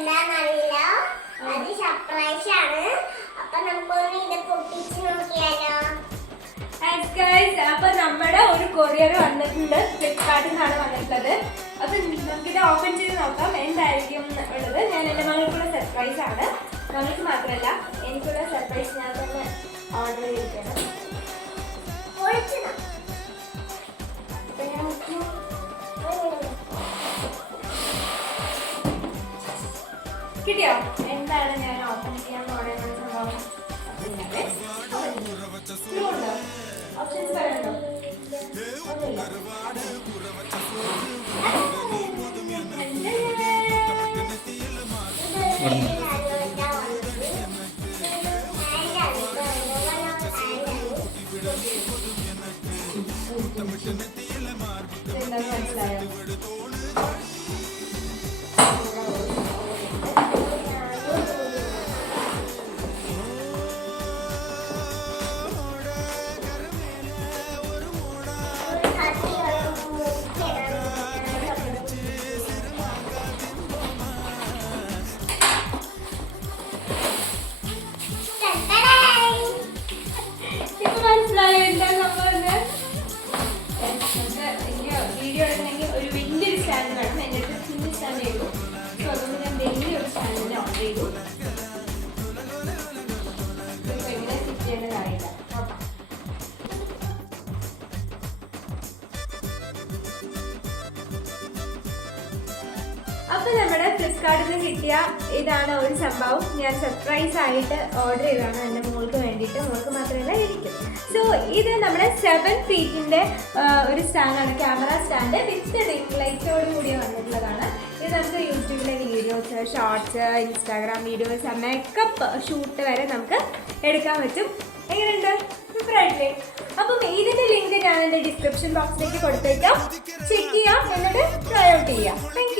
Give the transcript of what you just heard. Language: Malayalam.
എന്താണെന്നറിയില്ല. അത് സർപ്രൈസ് ആണ്. അപ്പൊ നമുക്കൊന്ന് ഇത് പൊട്ടിച്ച് നോക്കിയാലോ. അപ്പൊ നമ്മുടെ ഒരു കൊറിയർ വന്നിട്ടുണ്ട്. ഫ്ലിപ്കാർട്ടിൽ നിന്നാണ് വന്നിട്ടുള്ളത്. അപ്പൊ നമുക്കിത് ഓപ്പൺ ചെയ്ത് നോക്കാം. എന്തായിരിക്കും ഉള്ളത്. ഞാൻ എന്റെ മകൾക്കുള്ള സർപ്രൈസ് ആണ്. മകൾക്ക് മാത്രമല്ല എനിക്കുള്ള സർപ്രൈസ് ഞാൻ തന്നെ ഓർഡർ ചെയ്തിരിക്കണം കിട്ടിയോ? എന്താണ് ഞാൻ ഓപ്പൺ ചെയ്യാൻ പോകുന്ന സംഭവം? ഓപ്ഷൻസ് Clue ഉണ്ടോ? വീഡിയോ അപ്പൊ നമ്മുടെ ഫ്ലിപ്കാർട്ടിൽ നിന്ന് കിട്ടിയ ഇതാണ് ഒരു സംഭവം. ഞാൻ സർപ്രൈസ് ആയിട്ട് ഓർഡർ ചെയ്തതാണ് എന്റെ മോൾക്ക് വേണ്ടിയിട്ട്. മോൾക്ക് മാത്രമല്ല എനിക്കും. സോ ഇത് നമ്മുടെ സെവൻ ഫീറ്റിന്റെ ഒരു സ്റ്റാൻഡാണ് ക്യാമറ സ്റ്റാൻഡ് വിത്ത് റിംഗ് ലൈറ്റോട് കൂടി വന്നിട്ടുള്ളതാണ്. ഇത് നമുക്ക് യൂട്യൂബിലെ videos shorts Instagram videos makeup shoot വരെ നമുക്ക് എടുക്കാൻ പറ്റും. എങ്ങനെയുണ്ട്? സൂപ്പറായിട്ടില്ലേ അപ്പം ഇതിന്റെ ലിങ്ക് ഞാൻ എന്റെ ഡിസ്ക്രിപ്ഷൻ ബോക്സിലേക്ക് കൊടുത്തേക്കാം. ചെക്ക് ചെയ്യാം എന്നിട്ട് ട്രൈ ഔട്ട് ചെയ്യാം. താങ്ക്